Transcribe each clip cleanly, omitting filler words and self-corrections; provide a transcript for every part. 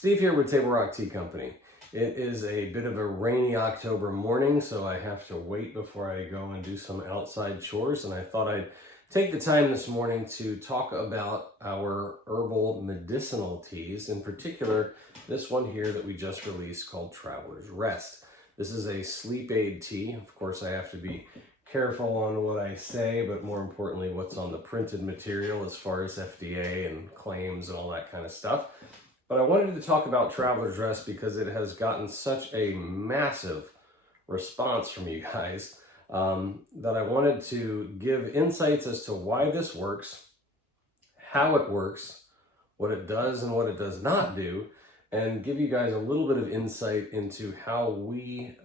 Steve here with Table Rock Tea Company. It is a bit of a rainy October morning, so I have to wait before I go and do some outside chores, and I thought I'd take the time this morning to talk about our herbal medicinal teas, in particular this one here that we just released called Traveler's Rest. This is a sleep aid tea. Of course, I have to be careful on what I say, but more importantly, what's on the printed material as far as FDA and claims and all that kind of stuff. But I wanted to talk about Traveler's Rest because it has gotten such a massive response from you guys that I wanted to give insights as to why this works, how it works, what it does and what it does not do, and give you guys a little bit of insight into how we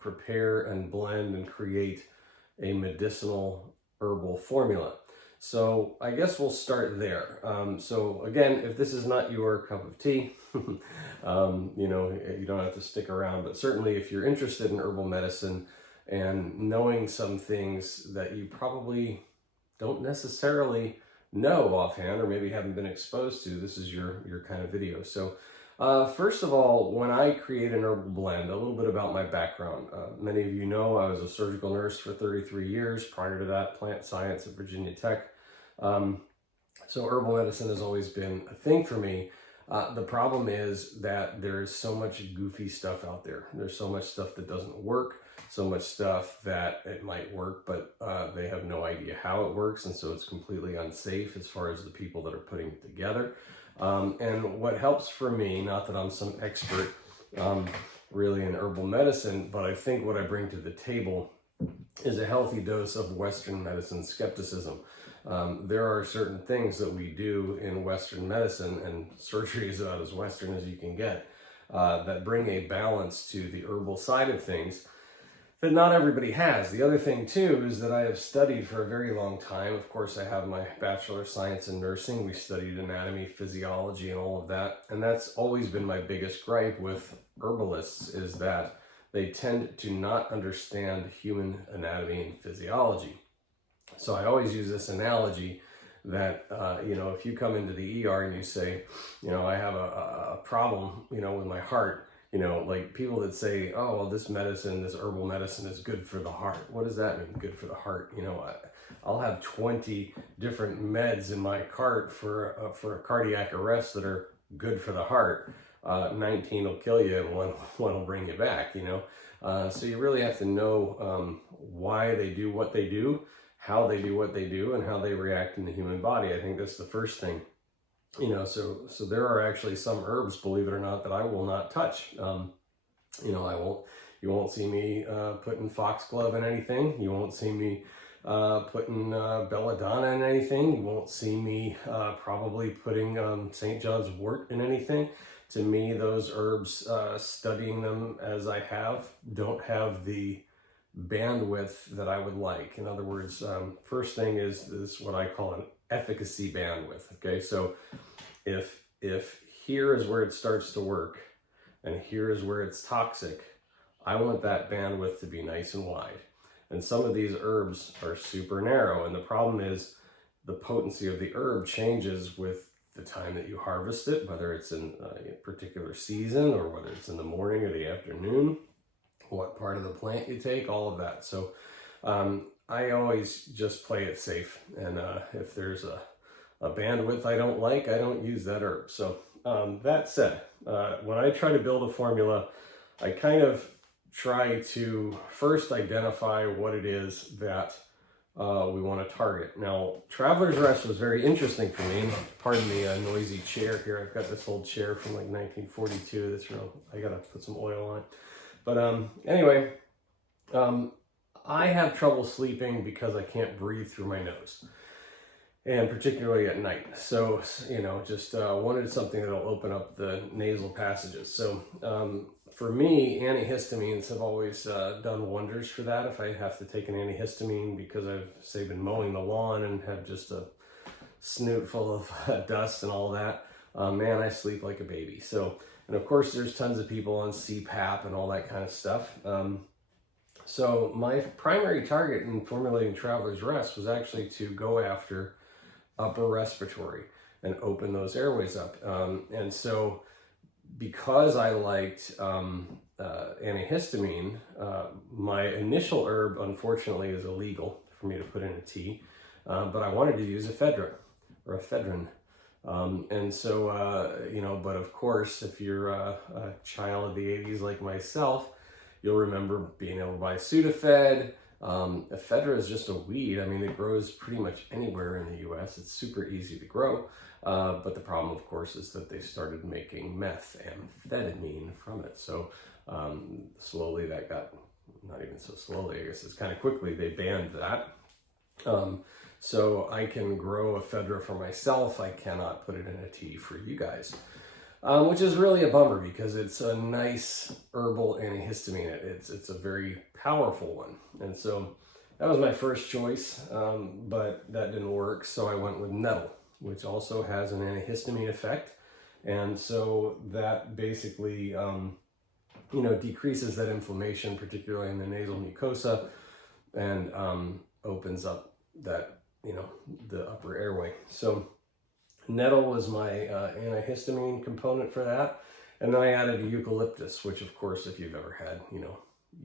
prepare and blend and create a medicinal herbal formula. So I guess we'll start there. So again, if this is not your cup of tea, you don't have to stick around, but certainly if you're interested in herbal medicine and knowing some things that you probably don't necessarily know offhand, or maybe haven't been exposed to, this is your kind of video. So first of all, when I create an herbal blend, a little bit about my background. Many of you know I was a surgical nurse for 33 years. Prior to that, plant science at Virginia Tech. So herbal medicine has always been a thing for me. The problem is that there's so much goofy stuff out there. There's so much stuff that doesn't work, so much stuff that it might work, but they have no idea how it works, and so it's completely unsafe as far as the people that are putting it together. And what helps for me, not that I'm some expert really in herbal medicine, but I think what I bring to the table is a healthy dose of Western medicine skepticism. There are certain things that we do in Western medicine, and surgery is about as Western as you can get, that bring a balance to the herbal side of things that not everybody has. The other thing too is that I have studied for a very long time. Of course, I have my Bachelor of Science in Nursing. We studied anatomy, physiology, and all of that. And that's always been my biggest gripe with herbalists, is that they tend to not understand human anatomy and physiology. So I always use this analogy that, if you come into the ER and you say, I have a problem, with my heart, like people that say, oh, well, this herbal medicine is good for the heart. What does that mean, good for the heart? I'll have 20 different meds in my cart for a cardiac arrest that are good for the heart. 19 will kill you and one will bring you back, So you really have to know why they do what they do, how they do what they do, and how they react in the human body. I think that's the first thing. So there are actually some herbs, believe it or not, that I will not touch. You won't see me putting foxglove in anything. You won't see me putting belladonna in anything. You won't see me probably putting St. John's wort in anything. To me, those herbs, studying them as I have, don't have the bandwidth that I would like. In other words, first thing is what I call an efficacy bandwidth. Okay, so if here is where it starts to work and here is where it's toxic, I want that bandwidth to be nice and wide. And some of these herbs are super narrow, and the problem is the potency of the herb changes with the time that you harvest it, whether it's in a particular season or whether it's in the morning or the afternoon, what part of the plant you take, all of that. So I always just play it safe, and if there's a bandwidth I don't like, I don't use that herb. So that said, when I try to build a formula, I kind of try to first identify what it is that we want to target. Now, Traveler's Rest was very interesting for me. Pardon the noisy chair here. I've got this old chair from like 1942. That's real. I gotta put some oil on it. But anyway, I have trouble sleeping because I can't breathe through my nose, and particularly at night. So, just wanted something that'll open up the nasal passages. So for me, antihistamines have always done wonders for that. If I have to take an antihistamine because I've, say, been mowing the lawn and have just a snoot full of dust and all that, man, I sleep like a baby. So, and of course, there's tons of people on CPAP and all that kind of stuff. So my primary target in formulating Traveler's Rest was actually to go after upper respiratory and open those airways up. And so because I liked antihistamine, my initial herb, unfortunately, is illegal for me to put in a tea, but I wanted to use ephedra or ephedrine. And so, but of course, if you're a child of the 80s like myself, you'll remember being able to buy Sudafed. Ephedra is just a weed. I mean, it grows pretty much anywhere in the US. It's super easy to grow. But the problem, of course, is that they started making methamphetamine from it. So slowly that got, not even so slowly, I guess it's kind of quickly, they banned that. So I can grow ephedra for myself. I cannot put it in a tea for you guys, which is really a bummer because it's a nice herbal antihistamine. It's a very powerful one. And so that was my first choice, but that didn't work. So I went with Nettle, which also has an antihistamine effect. And so that basically, decreases that inflammation, particularly in the nasal mucosa, and opens up that, the upper airway. So Nettle was my antihistamine component for that. And then I added eucalyptus, which of course, if you've ever had,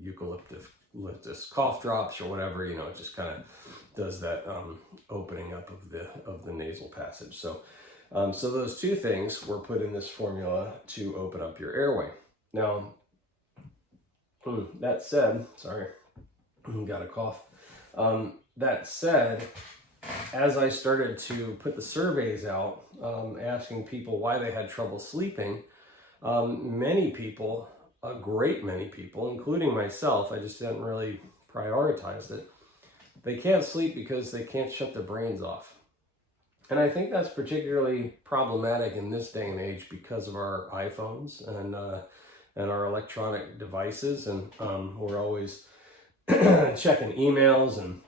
eucalyptus cough drops or whatever, it just kind of does that opening up of the nasal passage. So those two things were put in this formula to open up your airway. Now, that said, sorry, got a cough. That said, as I started to put the surveys out, asking people why they had trouble sleeping, many people, a great many people, including myself, I just didn't really prioritize it, they can't sleep because they can't shut their brains off. And I think that's particularly problematic in this day and age because of our iPhones and our electronic devices. And we're always checking emails and,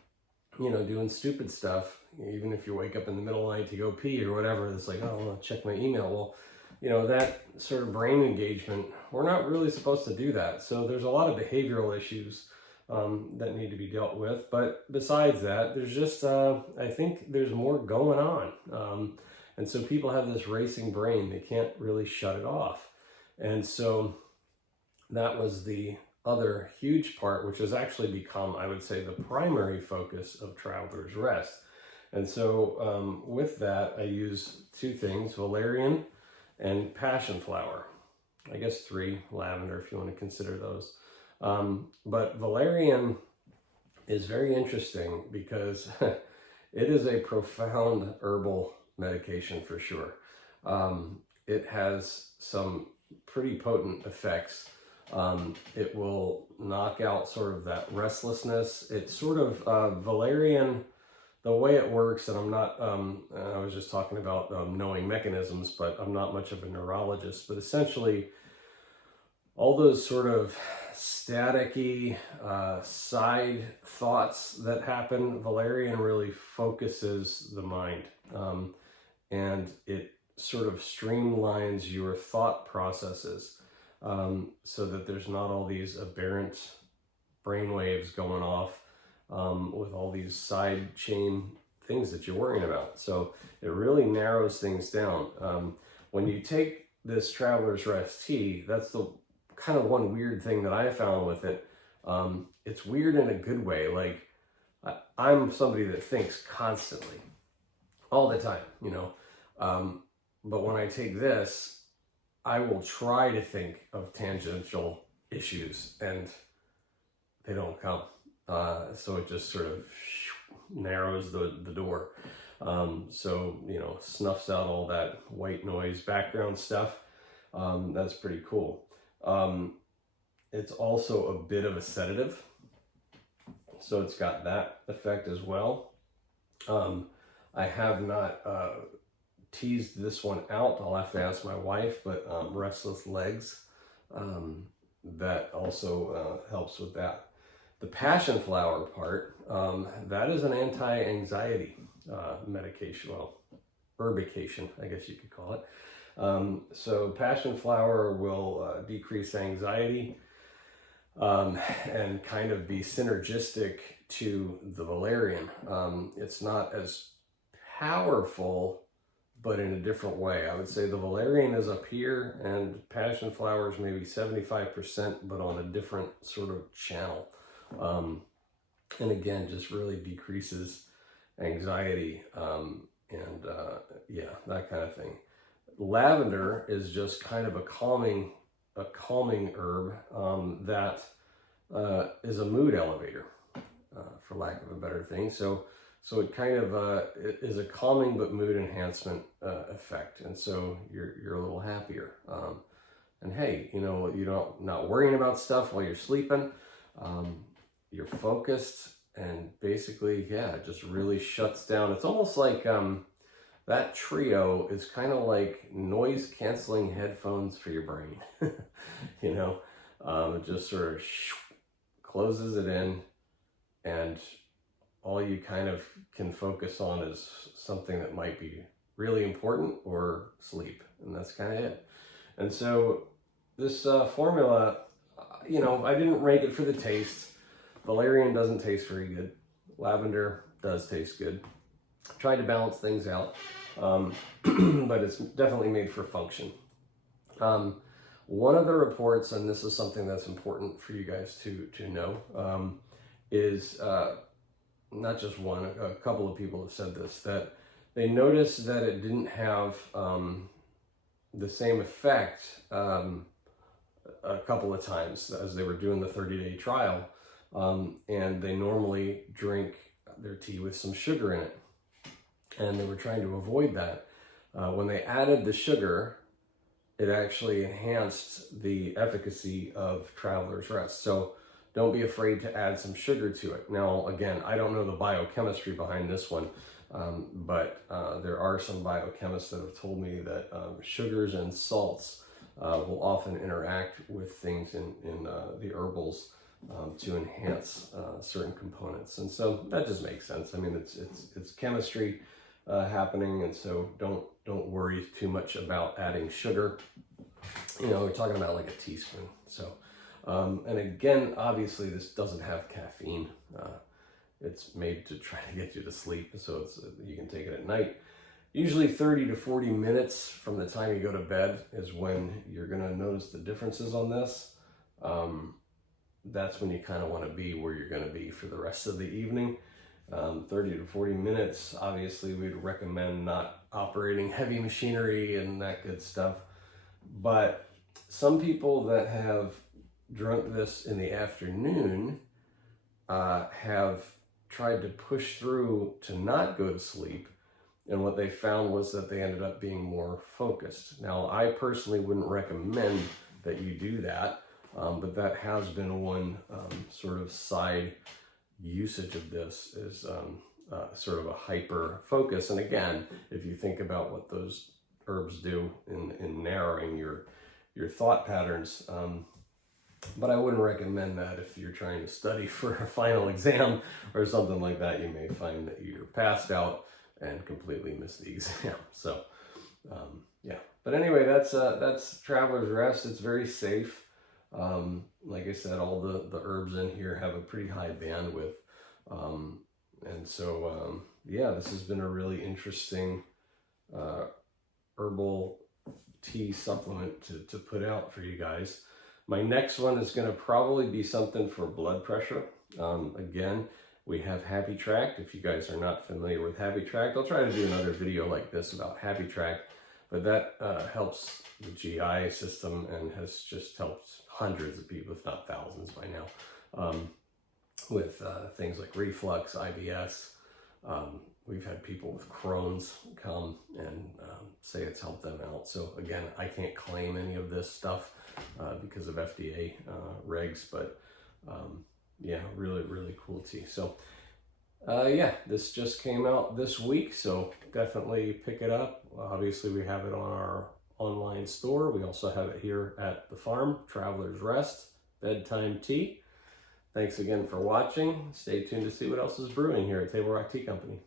doing stupid stuff. Even if you wake up in the middle of the night to go pee or whatever, it's like, oh, I'll check my email. Well, that sort of brain engagement, we're not really supposed to do that. So there's a lot of behavioral issues that need to be dealt with. But besides that, there's just, I think there's more going on. And so people have this racing brain. They can't really shut it off. And so that was the other huge part, which has actually become, I would say, the primary focus of Traveler's Rest. And so with that, I use two things, Valerian and passion flower. I guess 3, lavender, if you want to consider those. But Valerian is very interesting because it is a profound herbal medication for sure. It has some pretty potent effects. It will knock out sort of that restlessness. It's sort of Valerian, the way it works, and I'm not, I was just talking about knowing mechanisms, but I'm not much of a neurologist, but essentially all those sort of staticky side thoughts that happen, Valerian really focuses the mind, and it sort of streamlines your thought processes so that there's not all these aberrant brain waves going off with all these side chain things that you're worrying about. So it really narrows things down. When you take this Traveler's Rest tea, that's the kind of one weird thing that I found with it. It's weird in a good way. Like I'm somebody that thinks constantly, all the time, but when I take this, I will try to think of tangential issues and they don't come. So it just sort of narrows the door. So, snuffs out all that white noise background stuff. That's pretty cool. It's also a bit of a sedative. So it's got that effect as well. I have not teased this one out. I'll have to ask my wife, but restless legs, that also helps with that. The passion flower part, that is an anti-anxiety medication, well, herbication, I guess you could call it. So passion flower will decrease anxiety and kind of be synergistic to the valerian. It's not as powerful but in a different way. I would say the valerian is up here and passion flowers maybe 75%, but on a different sort of channel. And again, just really decreases anxiety, yeah, that kind of thing. Lavender is just kind of a calming herb that is a mood elevator, for lack of a better thing. So it kind of it is a calming but mood enhancement effect, and so you're a little happier. And hey, you know, you're not worrying about stuff while you're sleeping. You're focused, and basically, yeah, it just really shuts down. It's almost like that trio is kind of like noise canceling headphones for your brain. You know, it just sort of closes it in, and all you kind of can focus on is something that might be really important or sleep, and that's kind of it. And so this formula, you know, I didn't rank it for the taste. Valerian doesn't taste very good. Lavender does taste good. Tried to balance things out, but it's definitely made for function. One of the reports, and this is something that's important for you guys to know, is not just one, a couple of people have said this, that they noticed that it didn't have the same effect a couple of times as they were doing the 30-day trial. And they normally drink their tea with some sugar in it, and they were trying to avoid that. When they added the sugar, it actually enhanced the efficacy of Traveler's Rest. So don't be afraid to add some sugar to it. Now, again, I don't know the biochemistry behind this one, but there are some biochemists that have told me that sugars and salts will often interact with things in the herbals to enhance certain components, and so that just makes sense. I mean, it's chemistry happening, and so don't worry too much about adding sugar. You know, we're talking about like a teaspoon. So, and again, obviously, this doesn't have caffeine. It's made to try to get you to sleep, so you can take it at night. Usually 30 to 40 minutes from the time you go to bed is when you're going to notice the differences on this. That's when you kind of want to be where you're going to be for the rest of the evening. 30 to 40 minutes, obviously we'd recommend not operating heavy machinery and that good stuff. But some people that have drunk this in the afternoon have tried to push through to not go to sleep. And what they found was that they ended up being more focused. Now, I personally wouldn't recommend that you do that. But that has been one sort of side usage of this, is sort of a hyper focus. And again, if you think about what those herbs do in narrowing your thought patterns, but I wouldn't recommend that if you're trying to study for a final exam or something like that. You may find that you're passed out and completely miss the exam. So yeah, but anyway, that's Traveler's Rest. It's very safe. Like I said, all the herbs in here have a pretty high bandwidth. And so, yeah, this has been a really interesting herbal tea supplement to put out for you guys. My next one is going to probably be something for blood pressure. Again, we have Happy Tract. If you guys are not familiar with Happy Tract, I'll try to do another video like this about Happy Tract. But that helps the GI system and has just helped hundreds of people, if not thousands by now, with things like reflux, IBS. We've had people with Crohn's come and say it's helped them out. So again, I can't claim any of this stuff because of FDA regs, but yeah, really, really cool tea. So yeah, this just came out this week, so definitely pick it up. Obviously, we have it on our online store. We also have it here at the farm, Traveler's Rest, Bedtime Tea. Thanks again for watching. Stay tuned to see what else is brewing here at Table Rock Tea Company.